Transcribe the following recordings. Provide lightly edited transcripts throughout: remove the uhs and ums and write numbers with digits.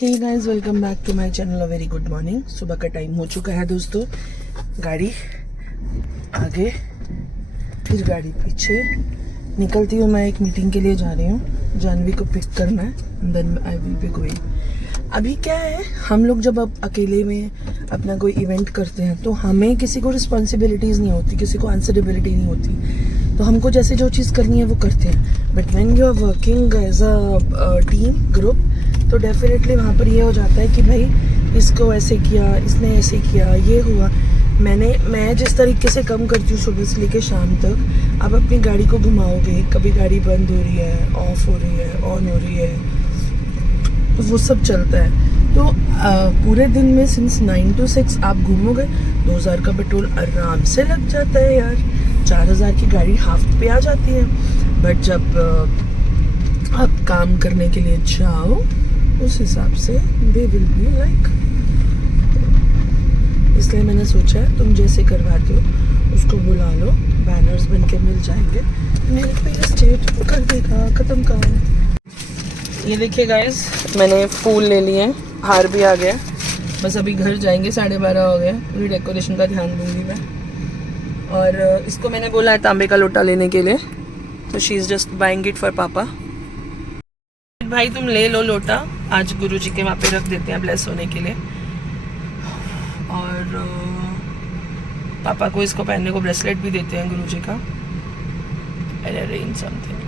Hey guys, welcome back to my channel. A very good morning. सुबह का time हो चुका है दोस्तों। गाड़ी आगे फिर गाड़ी पीछे निकलती हूँ। मैं एक मीटिंग के लिए जा रही हूँ, जानवी को पिक करना है and then I will be going. अभी क्या है, हम लोग जब अब अकेले में अपना कोई इवेंट करते हैं तो हमें किसी को रिस्पॉन्सिबिलिटीज़ नहीं होती, किसी को आंसरेबिलिटी नहीं होती, तो हमको जैसे जो चीज़ करनी है वो करते हैं। But when you are working as a team group तो डेफिनेटली वहाँ पर ये हो जाता है कि भाई इसको ऐसे किया, इसने ऐसे किया, ये हुआ। मैं जिस तरीके से कम करती हूँ सुबह से लेकर शाम तक, आप अपनी गाड़ी को घुमाओगे, कभी गाड़ी बंद हो रही है, ऑफ हो रही है, ऑन हो रही है, तो वो सब चलता है। तो पूरे दिन में सिंस 9 to 6 आप घूमोगे, 2000 का पेट्रोल आराम से लग जाता है यार। 4000 की गाड़ी हाफ पे आ जाती है। बट जब आप काम करने के लिए जाओ उस हिसाब से दे विल बी लाइक, इसलिए मैंने सोचा है तुम जैसे करवाते हो उसको बुला लो, बैनर्स बन के मिल जाएंगे, मेरे पे स्टेट कर देगा, खत्म काम। ये देखिए गाइस, मैंने फूल ले लिए हैं, हार भी आ गया। बस अभी घर जाएंगे, 12:30 हो गया। पूरी डेकोरेशन का ध्यान दूंगी मैं। और इसको मैंने बोला है तांबे का लोटा लेने के लिए, तो she is just buying it for पापा। भाई तुम ले लो लोटा, आज गुरुजी के वहाँ पे रख देते हैं ब्लेस होने के लिए। और पापा को इसको पहनने को ब्रेसलेट भी देते हैं गुरुजी का। आई अरेंज समथिंग।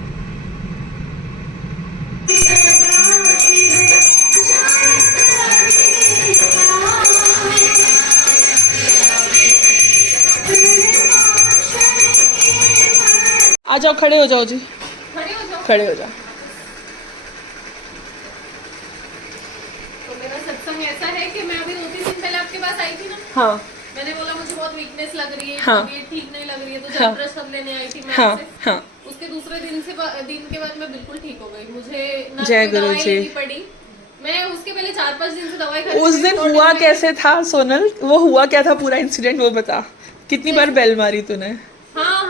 आ जाओ, खड़े हो जाओ जी, खड़े हो जाओ। तो मेरा सत्संग ऐसा है कि मैं अभी 2-3 दिन पहले आपके पास आई थी ना। हाँ, मैंने बोला मुझे बहुत वीकनेस लग रही है, हाँ, तबीयत ठीक नहीं लग रही है, तो हाँ, जब ब्रश लेने आई थी मैं हाँ, आपसे। हाँ। उसके दूसरे दिन के बाद मैं बिल्कुल ठीक हो गई। मुझे ना जय कोई दवाई गुरुजी। लेनी पड़ी। मैं उसके पहले 4-5 दिन से दवाई खा उस रही दिन थी। हुआ कैसे था सोनल, वो हुआ क्या था पूरा इंसिडेंट वो बता। कितनी बार बेल मारी तूने? हाँ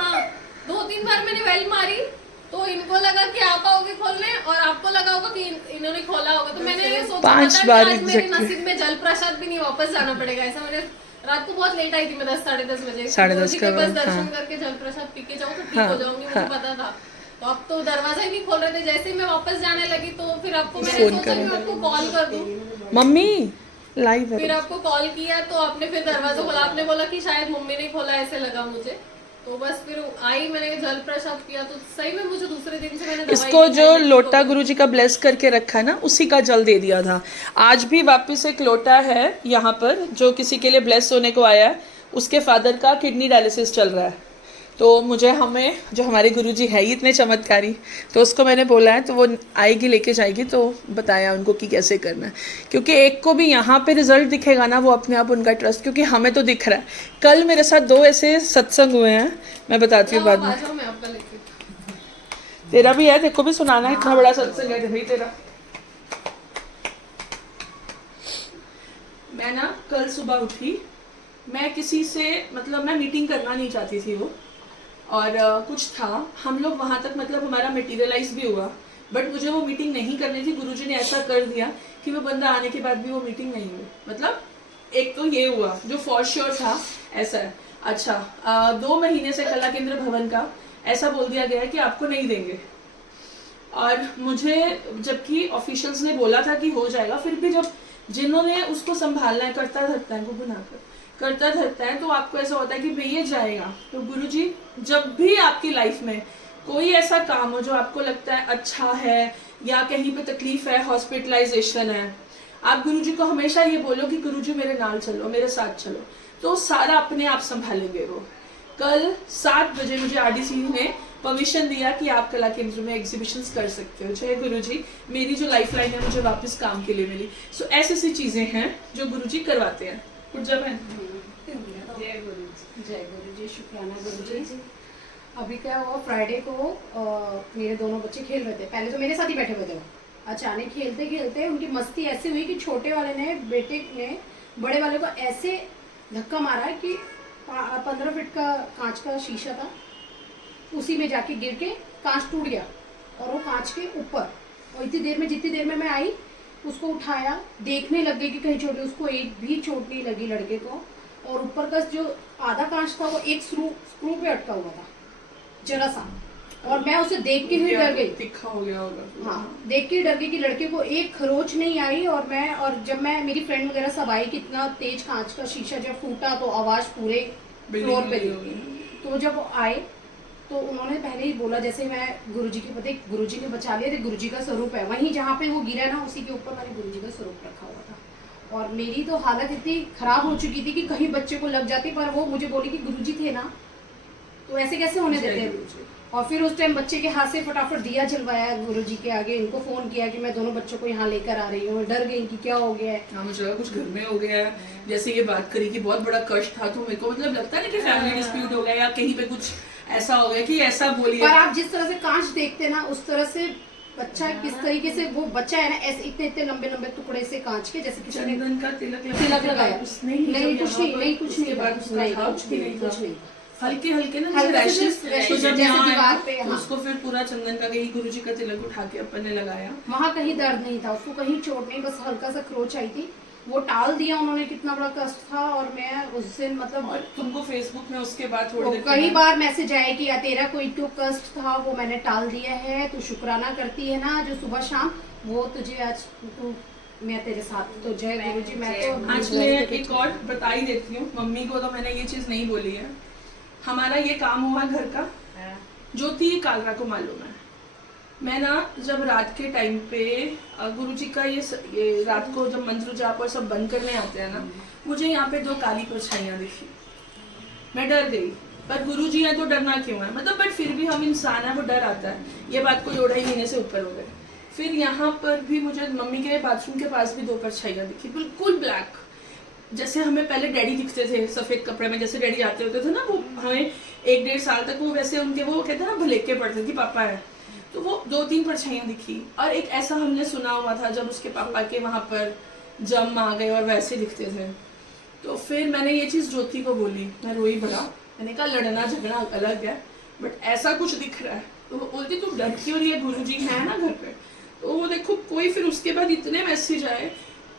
2-3 बार मैंने बेल मारी, तो इनको लगा कि आप आओगे खोलने और आपको लगा होगा कि इन्होंने खोला होगा। तो मैंने सोचा 5 पता बार नहीं आज मेरे exactly। नसीब में जल प्रसाद भी नहीं, वापस जाना पड़ेगा ऐसा। मैंने रात को बहुत लेट आई थी, मैं 10-10:30 बजे 10:30 के बस का। दर्शन हाँ, करके जल प्रसाद पी के जाऊँ तो ठीक हाँ, हो जाऊंगी, मुझे हाँ। पता था। तो अब तो दरवाजा ही नहीं खोल रहे थे। जैसे ही मैं वापस जाने लगी तो फिर आपको मैंने फोन सोचा कि करो। मैं आपको कॉल कर दूं। मम्मी लाइव फिर है। आपको कॉल किया तो आपने फिर दरवाजा खोला। आपने बोला कि शायद मम्मी ने खोला, ऐसे लगा मुझे। तो बस फिर आई, मैंने जल प्रसाद किया तो सही में मुझे दूसरे दिन से मैंने इसको जो लोटा गुरुजी का ब्लेस करके रखा है ना, उसी का जल दे दिया था। आज भी वापस एक लोटा है यहाँ पर जो किसी के लिए ब्लेस होने को आया है, उसके फादर का किडनी डायलिसिस चल रहा है। तो हमें जो हमारे गुरुजी है ही इतने चमत्कारी, तो उसको मैंने बोला है, तो वो आएगी लेके जाएगी, तो बताया उनको कि कैसे करना है। क्योंकि एक को भी यहाँ पे रिजल्ट दिखेगा ना, वो अपने आप उनका ट्रस्ट, क्योंकि हमें तो दिख रहा है। कल मेरे साथ 2 ऐसे सत्संग हुए हैं, मैं बताती हूँ बाद में। मैं आपका लेके। तेरा भी है, तेरे को भी सुनाना है, इतना बड़ा सत्संग है भाई तेरा। मैं ना कल सुबह उठी, मैं किसी से मतलब मैं मीटिंग करना नहीं चाहती थी वो, और कुछ था, हम लोग वहाँ तक मतलब हमारा मटेरियलाइज भी हुआ, बट मुझे वो मीटिंग नहीं करनी थी। गुरुजी ने ऐसा कर दिया कि वो बंदा आने के बाद भी वो मीटिंग नहीं हुई। मतलब एक तो ये हुआ जो फॉर श्योर था ऐसा है। अच्छा, 2 महीने से कला केंद्र भवन का ऐसा बोल दिया गया है कि आपको नहीं देंगे, और मुझे जबकि ऑफिशियल्स ने बोला था कि हो जाएगा, फिर भी जब जिन्होंने उसको संभालना है, करता धरता है, गुगु ना करता धरता है, तो आपको ऐसा होता है कि भाई ये जाएगा। तो गुरुजी जब भी आपकी लाइफ में कोई ऐसा काम हो जो आपको लगता है अच्छा है या कहीं पे तकलीफ है, हॉस्पिटलाइजेशन है, आप गुरुजी को हमेशा ये बोलो कि गुरुजी मेरे नाल चलो, मेरे साथ चलो, तो सारा अपने आप संभालेंगे वो। कल 7 बजे मुझे आरडीसी ने परमिशन दिया कि आप कला केंद्र में एग्जीबिशंस कर सकते हो। जय गुरुजी, मेरी जो लाइफ लाइन है मुझे वापस काम के लिए मिली। सो ऐसी सी चीजें हैं जो गुरुजी करवाते हैं। कुछ जब है जय गुरु जी, शुक्राना गुरु जी। अभी क्या हुआ, फ्राइडे को मेरे दोनों बच्चे खेल रहे थे। पहले तो मेरे साथ ही बैठे हुए थे। अचानक खेलते खेलते उनकी मस्ती ऐसी हुई कि छोटे वाले ने, बेटे ने बड़े वाले को ऐसे धक्का मारा कि 15 फीट का कांच का शीशा था, उसी में जाके गिर के कांच टूट गया, और वो कांच के ऊपर। और इतनी देर में, जितनी देर में मैं आई, उसको उठाया, देखने लग गई कि कहीं चोट, उसको एक भी चोट नहीं लगी लड़के को। और ऊपर का जो आधा कांच था वो एक स्क्रू पे अटका हुआ था जरा सा, और मैं उसे देख के ही डर गई। तिखा हो गया होगा। हाँ, देख के डर गई कि लड़के को एक खरोच नहीं आई। और जब मैं, मेरी फ्रेंड वगैरह सब आई कि इतना तेज कांच का शीशा जब फूटा तो आवाज पूरे फ्लोर पे थी। तो जब वो आए तो उन्होंने पहले ही बोला, जैसे मैं गुरुजी के पते, गुरुजी ने बचा लिया, तो गुरुजी का स्वरूप है वहीं जहाँ पे वो गिरा ना, उसी के ऊपर मैंने गुरुजी का स्वरूप रखा हुआ था। और मेरी तो हालत इतनी खराब हो चुकी थी कि कहीं बच्चे को लग जाती, पर वो मुझे बोली कि गुरुजी थे ना, तो ऐसे कैसे होने देते। और फिर उस टाइम बच्चे के हाथ से फटाफट दिया जलवाया गुरुजी के आगे, इनको फोन किया कि मैं दोनों बच्चों को यहाँ लेकर आ रही हूँ। डर गई कि क्या हो गया है। हाँ, मुझे लगा कुछ घर में हो गया है। जैसे ये बात करी कि बहुत बड़ा कष्ट था, तो मेरे को मतलब लगता है ना कि फैमिली डिस्प्यूट हो गया या कहीं पे कुछ ऐसा हो गया कि ऐसा बोलिए। पर आप जिस तरह से कांच देखते ना, उस तरह से बच्चा किस तरीके से, वो बच्चा है ना ऐसे इतने इतने लंबे लंबे टुकड़े से कांच के, जैसे किसी ने चंदन का तिलक लगाया। उसने नहीं कुछ नहीं, कुछ उसके बाद उसका नहीं, था, कुछ नहीं, कुछ नहीं। हल्के हल्के ना हल्के से रैशेस, rashes तो जब जैसे यहाँ दीवार आया, पे, तो हाँ। उसको फिर पूरा चंदन का यही गुरुजी का तिलक उठा के अपन ने लगाया। वहाँ कहीं दर्द नहीं था, उसको कहीं चोट नहीं, बस हल्का सा खरोच आई थी। वो टाल दिया उन्होंने, कितना बड़ा कष्ट था। और मैं उससे मतलब, और तुमको फेसबुक में उसके बाद थोड़ी देर कई बार मैसेज आए कि तेरा कोई तो कष्ट था वो मैंने टाल दिया है, तू शुक्राना करती है ना जो सुबह शाम, वो तुझे आज तू, मैं तेरे साथ। तो जय गुरुजी। मैं तो आज मैं एक और बता ही देती हूँ, मम्मी को तो मैंने ये चीज नहीं बोली है। हमारा ये काम हुआ घर का, ज्योति कालरा को मालूम है। मैं ना जब रात के टाइम पे गुरुजी का ये रात को जब मंत्र जाप और सब बंद करने आते हैं ना, मुझे यहाँ पे 2 काली परछाइयाँ दिखी। मैं डर गई, पर गुरुजी है तो डरना क्यों है, मतलब बट फिर भी हम इंसान है, वो डर आता है। ये बात को 2.5 महीने से ऊपर हो गए। फिर यहाँ पर भी मुझे मम्मी के बाथरूम के पास भी 2 परछाइयाँ दिखी, बिल्कुल ब्लैक, जैसे हमें पहले डैडी दिखते थे सफेद कपड़े में, जैसे डैडी आते होते थे ना, वो हमें 1-1.5 साल तक वो वैसे उनके वो कहते हैं ना भलेके पड़ते कि पापा है, तो वो 2-3 परछाइयाँ दिखी। और एक ऐसा हमने सुना हुआ था जब उसके पापा के वहाँ पर जम आ गए और वैसे दिखते थे। तो फिर मैंने ये चीज़ ज्योति को बोली, मैं रोई बड़ा, मैंने कहा लड़ना झगड़ा अलग है, बट ऐसा कुछ दिख रहा है। तो वो बोलती तू डर क्यों रही है, गुरुजी है ना घर पे। तो वो देखो कोई, फिर उसके बाद इतने मैसेज आए,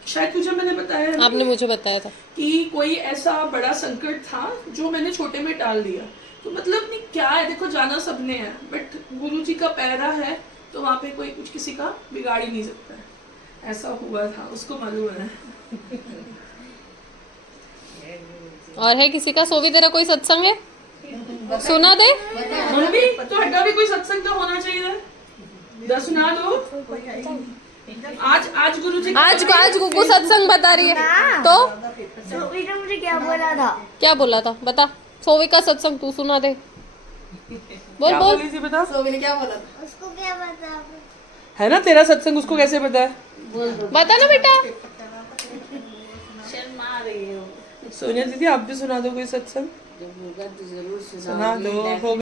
शायद तुझे मैंने बताया, आपने मुझे बताया था कि कोई ऐसा बड़ा संकट था जो मैंने छोटे में टाल दिया। तो मतलब नहीं क्या है, देखो जाना सबने है, बट गुरुजी का पैरा है तो वहाँ पे कोई कुछ किसी का बिगाड़ ही नहीं सकता है। ऐसा हुआ था, उसको मालूम है। और है किसी का? सोवी तेरा कोई सत्संग है? सुना दे। मम्मी तो हड्डा भी कोई सत्संग तो होना चाहिए, सुना दो। आज गुरुजी आज गुगु सत्संग बता रही है तो सोवी ने मुझे क्या बोला था? क्या बोला था बता। सोवी का सत्संग तू सुना दे। बोल बोल। बता, सोवी ने क्या बोला था? उसको क्या पता? है ना तेरा सत्संग, उसको कैसे पता है? बता ना बेटा। शर्मा रही हो। सोनिया दीदी आप भी सुना दो कोई सत्संग। तो जरूर सुना दो। हो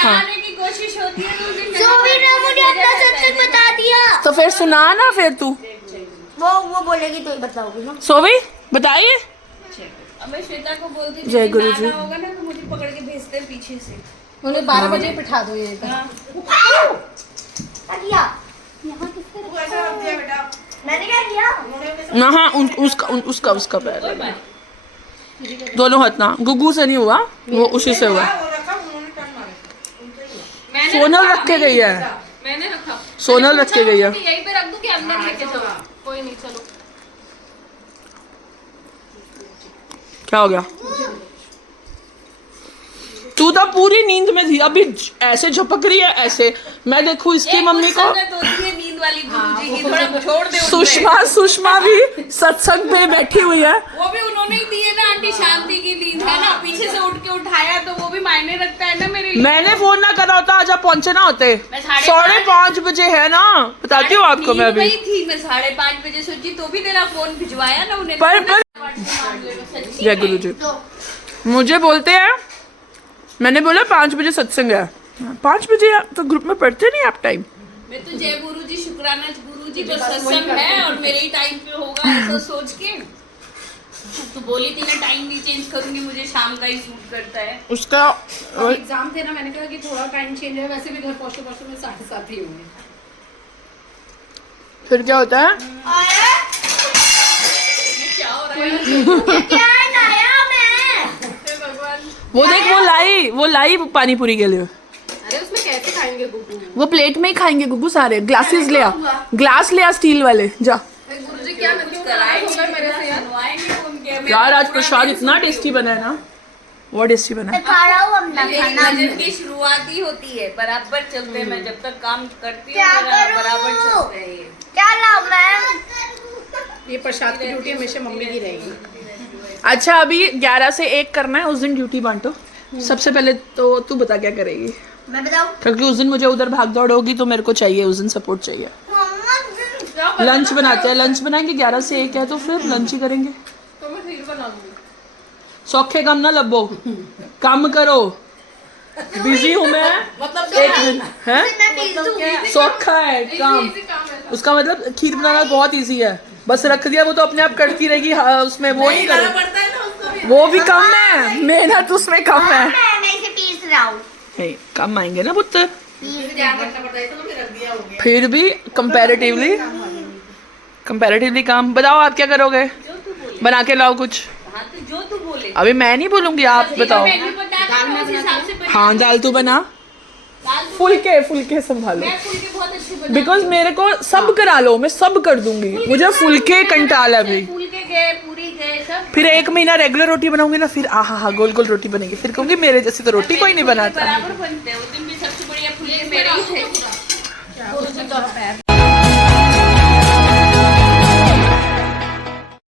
सुनाने की कोशिश होती है तो सोवी ने मुझे अपना सत्संग बता दिया। तो फिर सुना ना फिर तू। वो बोलेगी तो ही बताओगी ना। सोवी बताइए। अब मैं श्वेता को बोलती थी जय कि गुरुजी। नाना होगा ना तो मुझे पकड़ के भेजते हैं पीछे से। उन्हें 12 बजे बिठा दो ये। किया यहाँ किसने रखा? मैंने क्या किया? ना हाँ उसका पैर है। दोनों हाथ ना, गुग्गू से नहीं हुआ, वो उसी से हुआ। सोनल रख के गई है, मैंने रखा। सोनल रख के गई है। यहीं पे रख दूं कि अंदर लेके जाऊं? कोई नहीं, चलो। क्या हो गया? तू तो पूरी नींद में थी, अभी ऐसे झपक रही है ऐसे। मैं देखूं इसकी मम्मी को, नींद वाली गुरुजी की थोड़ा छोड़ दे। सुषमा भी सत्संग पे बैठी हुई है। वो भी उन्होंने ही दी है ना आंटी, शांति की नींद है ना, पीछे से उठ के उठाया तो वो भी मायने रखता है ना मेरे लिए। मैंने फोन ना करा होता आज आप पहुंचे ना होते। मैं 5:30 बजे है ना, बताती हूँ आपको मैं अभी। थी मैं 5:30 बजे सोची, तो भी तेरा फोन भिजवाया ना उन्हें। पर जय गुरु जी। मुझे बोलते हैं, मैंने बोला 5 बजे सत्संग है। 5 बजे तो ग्रुप में पढ़ते नहीं आप टाइम। मैं तो जय गुरु जी, शुक्राना गुरु जी, बस सत्संग है और मेरे ही टाइम पे होगा ऐसा सोच के तो बोली थी ना टाइम नहीं चेंज करूंगी, मुझे शाम का ही सूट करता है। उसका एग्जाम थे ना, मैंने कहा कि थोड़ा टाइम चेंज है, वैसे भी घर पहुंचते में 7:30 ही होंगे। फिर क्या होता है? क्या हो रहा है? क्या लाया मैं? हे भगवान, वो देख, वो लाई पानी पूरी के लिए। अरे उसमें कैसे खाएंगे गुगू? वो प्लेट में ही खाएंगे गुगू सारे। ग्लासेस ले आ, ग्लास ले आ स्टील वाले, जा। गुरुजी क्या क्यों नाराज हो गए मेरे से यार? बनवाएंगे उनके यार आज प्रसाद इतना टेस्टी बना है ना, बहुत टेस्टी बना है। खा रहा हूँ अपना खाना। दिन की शुरुआत ही होती है, बराबर चलते हैं। मैं जब तक काम करती क्या हूँ मेरा करूं? बराबर चलते हैं ये। क्या लाऊं मैं? ये प्रसाद की ड्यूटी हमेशा मम्मी की रहेगी। अच्छा अभी 11 से 1 करना है, उस दिन ड्यूटी बांटो। सबसे पहले तो तू बता क्या करेगी, मैं बताऊं? क्योंकि उस दिन मुझे उधर भाग दौड़ होगी तो मेरे को चाहिए, उस दिन सपोर्ट चाहिए। मम्मा लंच बनाते हैं, लंच बनाएंगे। 11 से 1 है तो फिर लंच ही करेंगे। तो मैं खीर बना लूंगी। सौखे काम ना लबो, काम करो। बिजी हूँ मैं, मतलब एक मिनट है। मैं पीस दूंगी। सौखा है काम, इजी काम है। उसका मतलब खीर बनाना बहुत इजी है, बस रख दिया वो तो अपने आप करती रहेगी। हाँ, उसमें वो नहीं करो, पड़ता है ना उसको भी। वो भी कम है, मेहनत उसमें कम है। मैं इसे पीस रहा हूँ। हे, कम आएंगे ना पुत्र, ध्यान रखना पड़ता है, तो फिर रख दिया हो गया। फिर भी कंपैरेटिवली काम। बताओ आप क्या करोगे, जो तू बोले। बना के लाओ कुछ। हाँ तो जो तू बोले। अभी मैं नहीं बोलूंगी, आप बताओ। मेन्यू बता दे, मैं उस हिसाब से बना। हाँ दाल तू बना, दाल तो फुलके संभालो, मैं फुलके बहुत अच्छे बना। बिकॉज मेरे को सब करा लो, मैं सब कर दूंगी। मुझे फुलके कंटाल है भाई। फुलके गए, पूरी गए, सब फिर 1 महीना रेगुलर रोटी बनाऊंगी ना, फिर आहा गोल गोल रोटी बनेगी, फिर कहूंगी मेरे जैसी तो रोटी कोई नहीं बनाता। बराबर बनते हैं। उस दिन भी सबसे बढ़िया फुलके मेरे ही थे। गुरुजी का पैर